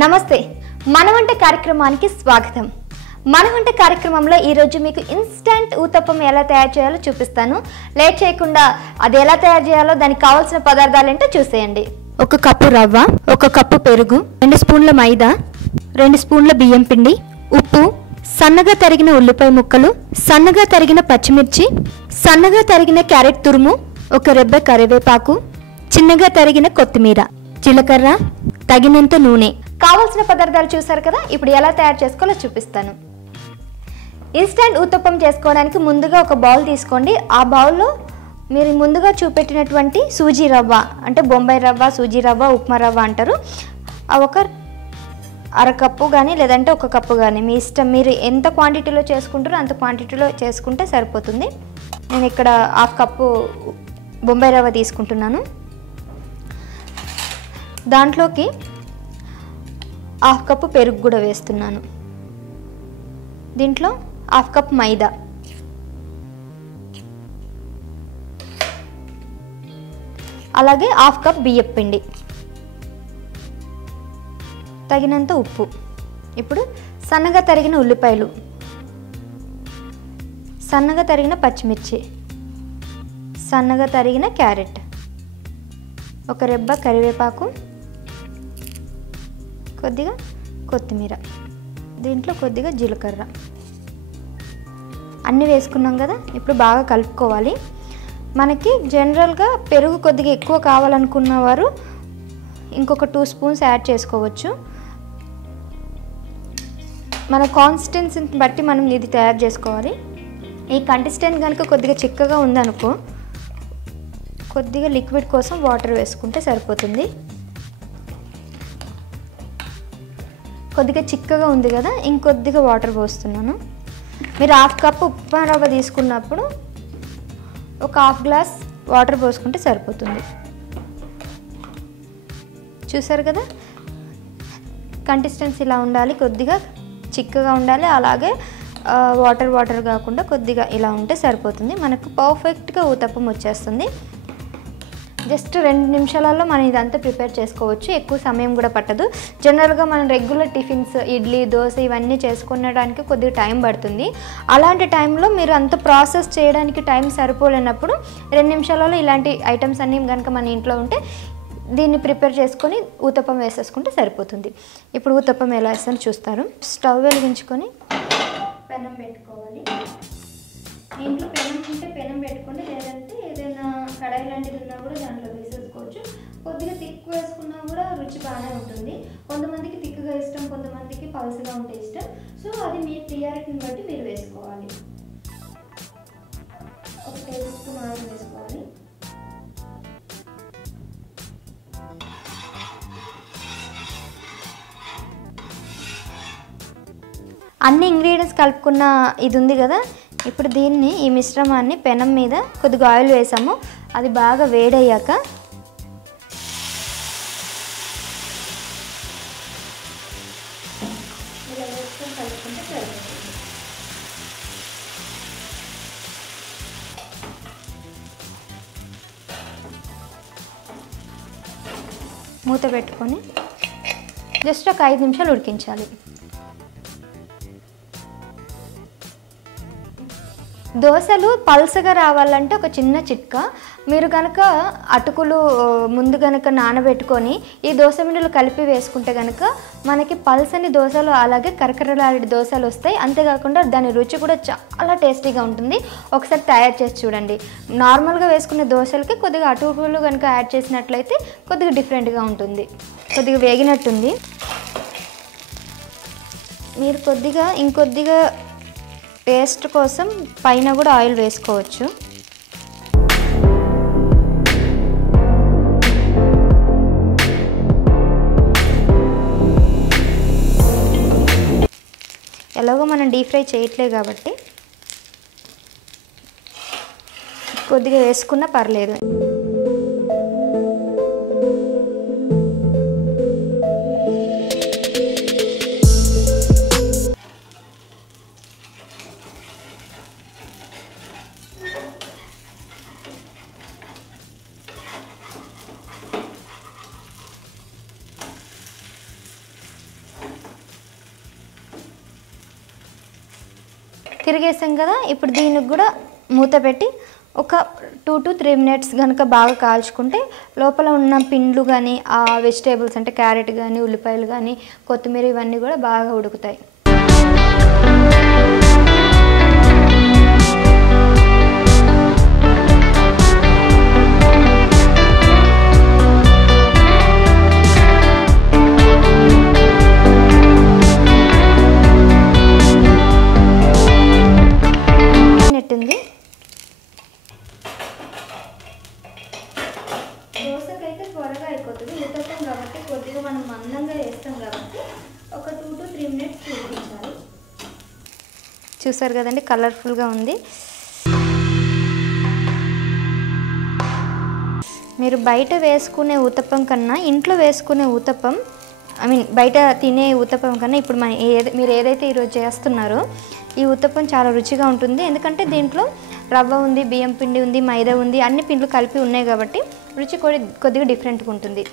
నమస్తే మనవంట కార్యక్రమానికి స్వాగతం. మనవంట కార్యక్రమంలో ఈ రోజు మీకు ఇన్స్టంట్ ఊతప్పం ఎలా తయారు చేయాలో చూపిస్తాను. లేట్ చేయకుండా అది ఎలా తయారు చేయాలో దానికి కావాల్సిన పదార్థాలు ఏంటో చూసేయండి. 1 కప్పు రవ్వ, 1 కప్పు పెరుగు, 2 స్పూన్ల మైదా, 2 స్పూన్ల బియ్యం పిండి, ఉప్పు, సన్నగా తరిగిన ఉల్లిపాయ ముక్కలు, సన్నగా తరిగిన పచ్చిమిర్చి, సన్నగా తరిగిన క్యారెట్ తురుము, 1 రెబ్బ కరివేపాకు, చిన్నగా తరిగిన కొత్తిమీర, జీలకర్ర, తగినంత నూనె. కావాల్సిన పదార్థాలు చూసారు కదా. ఇప్పుడు ఎలా తయారు చేసుకోవాలో చూపిస్తాను. ఇన్స్టంట్ ఊతప్పం చేసుకోవడానికి ముందుగా ఒక బౌల్ తీసుకోండి. ఆ బౌల్లో మీరు ముందుగా చూపెట్టినటువంటి సూజీ రవ్వ, అంటే బొంబాయి రవ్వ, సూజీ రవ్వ, ఉప్మా రవ్వ అంటారు, ఆ 1 అరకప్పు కానీ లేదంటే 1 కప్పు కానీ మీ ఇష్టం. మీరు ఎంత క్వాంటిటీలో చేసుకుంటారో అంత క్వాంటిటీలో చేసుకుంటే సరిపోతుంది. నేను ఇక్కడ 1/2 కప్పు బొంబాయి రవ్వ తీసుకుంటున్నాను. దాంట్లోకి 1/2 కప్పు పెరుగు కూడా వేస్తున్నాను. దీంట్లో 1/2 కప్ మైదా, అలాగే 1/2 కప్ బియ్యం పిండి, తగినంత ఉప్పు. ఇప్పుడు సన్నగా తరిగిన ఉల్లిపాయలు, సన్నగా తరిగిన పచ్చిమిర్చి, సన్నగా తరిగిన క్యారెట్, 1 రెబ్బ కరివేపాకు, కొద్దిగా కొత్తిమీర, దీంట్లో కొద్దిగా జీలకర్ర అన్నీ వేసుకున్నాం కదా. ఇప్పుడు బాగా కలుపుకోవాలి. మనకి జనరల్గా పెరుగు కొద్దిగా ఎక్కువ కావాలనుకున్న వారు ఇంకొక 2 స్పూన్స్ యాడ్ చేసుకోవచ్చు. మన కాన్సిస్టెన్సీని బట్టి మనం ఇది తయారు చేసుకోవాలి. ఈ కన్సిస్టెన్సీ కనుక కొద్దిగా చిక్కగా ఉందనుకో, కొద్దిగా లిక్విడ్ కోసం వాటర్ వేసుకుంటే సరిపోతుంది. కొద్దిగా చిక్కగా ఉంది కదా, ఇంకొద్దిగా వాటర్ పోస్తున్నాను. మీరు 1/2 కప్పు ఉప్మా రవ్వ తీసుకున్నప్పుడు ఒక 1/2 గ్లాస్ వాటర్ పోసుకుంటే సరిపోతుంది. చూసారు కదా, కన్సిస్టెన్సీ ఇలా ఉండాలి, కొద్దిగా చిక్కగా ఉండాలి, అలాగే వాటర్ కాకుండా కొద్దిగా ఇలా ఉంటే సరిపోతుంది. మనకు పర్ఫెక్ట్గా ఊతప్పం వచ్చేస్తుంది. జస్ట్ 2 నిమిషాలలో మనం ఇదంతా ప్రిపేర్ చేసుకోవచ్చు. ఎక్కువ సమయం కూడా పట్టదు. జనరల్గా మనం రెగ్యులర్ టిఫిన్స్, ఇడ్లీ, దోశ ఇవన్నీ చేసుకునడానికి కొద్దిగా టైం పడుతుంది. అలాంటి టైంలో మీరు అంత ప్రాసెస్ చేయడానికి టైం సరిపోలేనప్పుడు 2 నిమిషాలలో ఇలాంటి ఐటమ్స్ అన్నీ కనుక మన ఇంట్లో ఉంటే దీన్ని ప్రిపేర్ చేసుకొని ఊతప్పం వేసేసుకుంటే సరిపోతుంది. ఇప్పుడు ఊతప్పం ఎలా వేస్తానో చూస్తారు. స్టవ్ వెలిగించుకొని పెనం పెట్టుకోవాలి. ఇంట్లో పెనం ఉంటే పెనం పెట్టుకోండి, లేదంటే ఏదైనా కడాయి లాంటిది ఉన్నా కూడా దాంట్లో వేసేసుకోవచ్చు. కొద్దిగా తిక్కు వేసుకున్నా కూడా రుచి బాగానే ఉంటుంది. కొంతమందికి తిక్కుగా ఇష్టం, కొంతమందికి పలుసగా ఉంటే ఇష్టం. సో అది మీ ప్రియారిటీని బట్టి మీరు వేసుకోవాలి. 1 టేబుల్ స్పూన్ ఆయిల్ వేసుకోవాలి. అన్ని ఇంగ్రీడియంట్స్ కలుపుకున్న ఇది ఉంది కదా. ఇప్పుడు దీన్ని, ఈ మిశ్రమాన్ని పెనం మీద కొద్దిగా ఆయిల్ వేసాము. అది బాగా వేడయ్యాక ఇలా వేసుకొని కలుపుకుంటే సరిపోతుంది. మూత పెట్టుకొని జస్ట్ ఒక 5 నిమిషాలు ఉడికించాలి. దోశలు పల్సగా రావాలంటే ఒక చిన్న చిట్కా. మీరు కనుక అటుకులు ముందు కనుక నానబెట్టుకొని ఈ దోశ పిండిలో కలిపి వేసుకుంటే కనుక మనకి పల్సని దోశలు, అలాగే కరకరలాడే దోశలు వస్తాయి. అంతేకాకుండా దాని రుచి కూడా చాలా టేస్టీగా ఉంటుంది. ఒకసారి తయారు చేసి చూడండి. నార్మల్గా వేసుకునే దోశలకి కొద్దిగా అటుకులు కనుక యాడ్ చేసినట్లయితే కొద్దిగా డిఫరెంట్గా ఉంటుంది. కొద్దిగా వేగినట్టుంది. మీరు కొద్దిగా ఇంకొద్దిగా టేస్ట్ కోసం పైన కూడా ఆయిల్ వేసుకోవచ్చు. ఎలాగో మనం డీప్ ఫ్రై చేయట్లేదు కాబట్టి కొద్దిగా వేసుకున్నా పర్లేదు. పెరిగేసాం కదా, ఇప్పుడు దీనికి కూడా మూత పెట్టి ఒక 2 to 3 minutes కనుక బాగా కాల్చుకుంటే లోపల ఉన్న పిండ్లు కానీ ఆ వెజిటేబుల్స్ అంటే క్యారెట్ కానీ ఉల్లిపాయలు కానీ కొత్తిమీర ఇవన్నీ కూడా బాగా ఉడుకుతాయి. నెట్టింది. దోశకైతే త్వరగా అయిపోతుంది, ఉత్తప్పం కాబట్టి కొద్దిగా మనం మందంగా వేస్తాం కాబట్టి ఒక 2 to 3 minutes ఉడికించాలి. చూసారు కదండి, కలర్ఫుల్గా ఉంది. మీరు బయట వేసుకునే ఉత్తప్పం కన్నా ఇంట్లో వేసుకునే ఉత్తప్పం, బయట తినే ఉత్తప్పం కన్నా ఇప్పుడు మీరు ఏదైతే ఈరోజు చేస్తున్నారో ఈ ఉత్తప్పం చాలా రుచిగా ఉంటుంది. ఎందుకంటే దీంట్లో రవ్వ ఉంది, బియ్యం పిండి ఉంది, మైదా ఉంది, అన్ని పిండ్లు కలిపి ఉన్నాయి కాబట్టి రుచి కొద్దిగా డిఫరెంట్గా ఉంటుంది.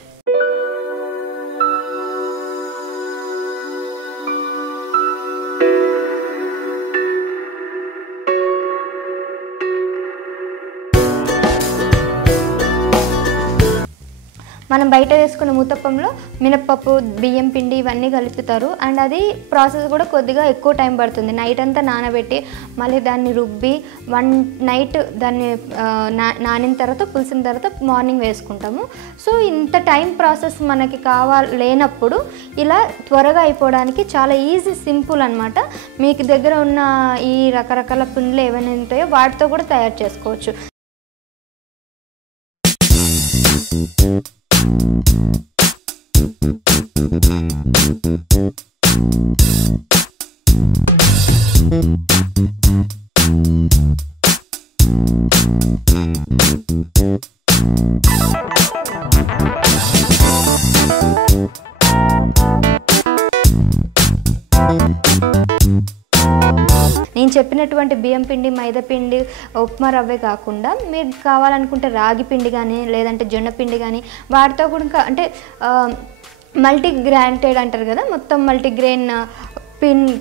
మనం బయట వేసుకున్న ఉత్తప్పంలో మినప్పప్పు, బియ్యం పిండి ఇవన్నీ కలుపుతారు. అండ్ అది ప్రాసెస్ కూడా కొద్దిగా ఎక్కువ టైం పడుతుంది. నైట్ అంతా నానబెట్టి మళ్ళీ దాన్ని రుబ్బి నైట్ దాన్ని నానిన తర్వాత పులిసిన తర్వాత మార్నింగ్ వేసుకుంటాము. సో ఇంత టైం ప్రాసెస్ మనకి లేనప్పుడు ఇలా త్వరగా అయిపోవడానికి చాలా ఈజీ, సింపుల్ అనమాట. మీకు దగ్గర ఉన్న ఈ రకరకాల పిండ్లు ఏమైనా ఉంటాయో వాటితో కూడా తయారు చేసుకోవచ్చు. నేను చెప్పినటువంటి బియ్యం పిండి, మైదా పిండి, ఉప్మా రవ్వే కాకుండా మీరు కావాలనుకుంటే రాగి పిండి కానీ లేదంటే జొన్న పిండి కానీ వాటితో కూడా అంటే మల్టీగ్రెయిన్ అంటారు కదా, మొత్తం మల్టీగ్రెయిన్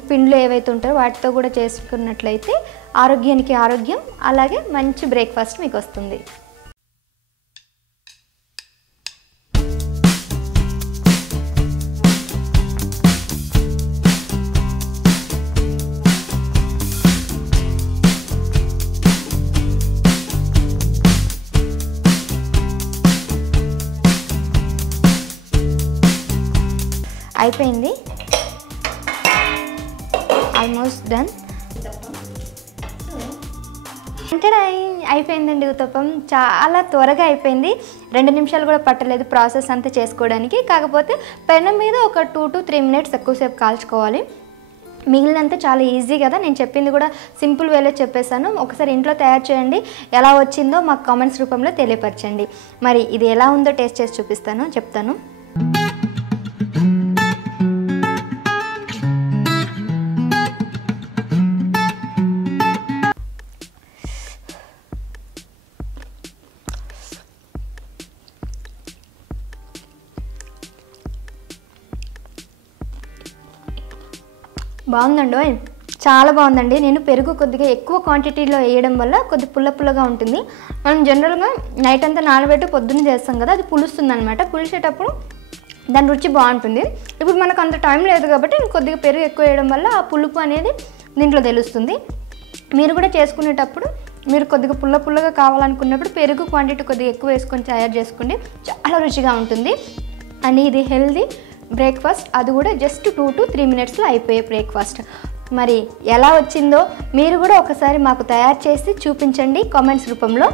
పిండ్లు ఏవైతే ఉంటారో వాటితో కూడా చేసుకున్నట్లయితే ఆరోగ్యానికి ఆరోగ్యం, అలాగే మంచి బ్రేక్ఫాస్ట్ మీకు వస్తుంది. అయిపోయింది, ఆల్మోస్ట్ డన్. అంటే అయిపోయిందండి ఉత్తప్పం. చాలా త్వరగా అయిపోయింది, 2 నిమిషాలు కూడా పట్టలేదు ప్రాసెస్ అంతా చేసుకోవడానికి. కాకపోతే పెనం మీద ఒక 2 to 3 minutes ఎక్కువసేపు కాల్చుకోవాలి. మిగిలినంతా చాలా ఈజీ కదా, నేను చెప్పింది కూడా సింపుల్ వేలో చెప్పేశాను. ఒకసారి ఇంట్లో తయారు చేయండి, ఎలా వచ్చిందో మాకు కామెంట్స్ రూపంలో తెలియపరచండి. మరి ఇది ఎలా ఉందో టేస్ట్ చేసి చెప్తాను. బాగుందండి, చాలా బాగుందండి. నేను పెరుగు కొద్దిగా ఎక్కువ క్వాంటిటీలో వేయడం వల్ల కొద్ది పుల్లగా ఉంటుంది. మనం జనరల్గా నైట్ అంతా నానబెట్టి పొద్దున్న చేస్తాం కదా, అది పులుస్తుంది అనమాట. పులిసేటప్పుడు దాని రుచి బాగుంటుంది. ఇప్పుడు మనకు అంత టైం లేదు కాబట్టి నేను కొద్దిగా పెరుగు ఎక్కువ వేయడం వల్ల ఆ పులుపు అనేది దీంట్లో తెలుస్తుంది. మీరు కూడా చేసుకునేటప్పుడు మీరు కొద్దిగా పుల్లగా కావాలనుకున్నప్పుడు పెరుగు క్వాంటిటీ కొద్దిగా ఎక్కువ వేసుకొని తయారు చేసుకోండి, చాలా రుచిగా ఉంటుంది. అండ్ ఇది హెల్దీ బ్రేక్ఫాస్ట్, అది కూడా జస్ట్ 2 to 3 minutesలో అయిపోయే బ్రేక్ఫాస్ట్. మరి ఎలా వచ్చిందో మీరు కూడా ఒకసారి మాకు తయారు చేసి చూపించండి కామెంట్స్ రూపంలో.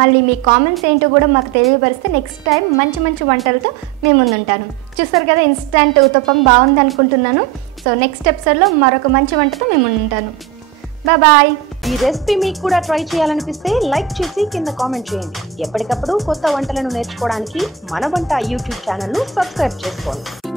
మళ్ళీ మీ కామెంట్స్ ఏంటో కూడా మాకు తెలియపరిస్తే నెక్స్ట్ టైం మంచి వంటలతో మీ ముందుంటాను. చూస్తారు కదా, ఇన్స్టంట్ ఉత్తప్పం బాగుంది అనుకుంటున్నాను. సో నెక్స్ట్ ఎపిసోడ్లో మరొక మంచి వంటతో మీ ముందుంటాను. బాయ్. ఈ రెసిపీ మీకు కూడా ట్రై చేయాలనిపిస్తే లైక్ చేసి కింద కామెంట్ చేయండి. ఎప్పటికప్పుడు కొత్త వంటలను నేర్చుకోవడానికి మనవంట యూట్యూబ్ ఛానల్ను సబ్స్క్రైబ్ చేసుకోండి.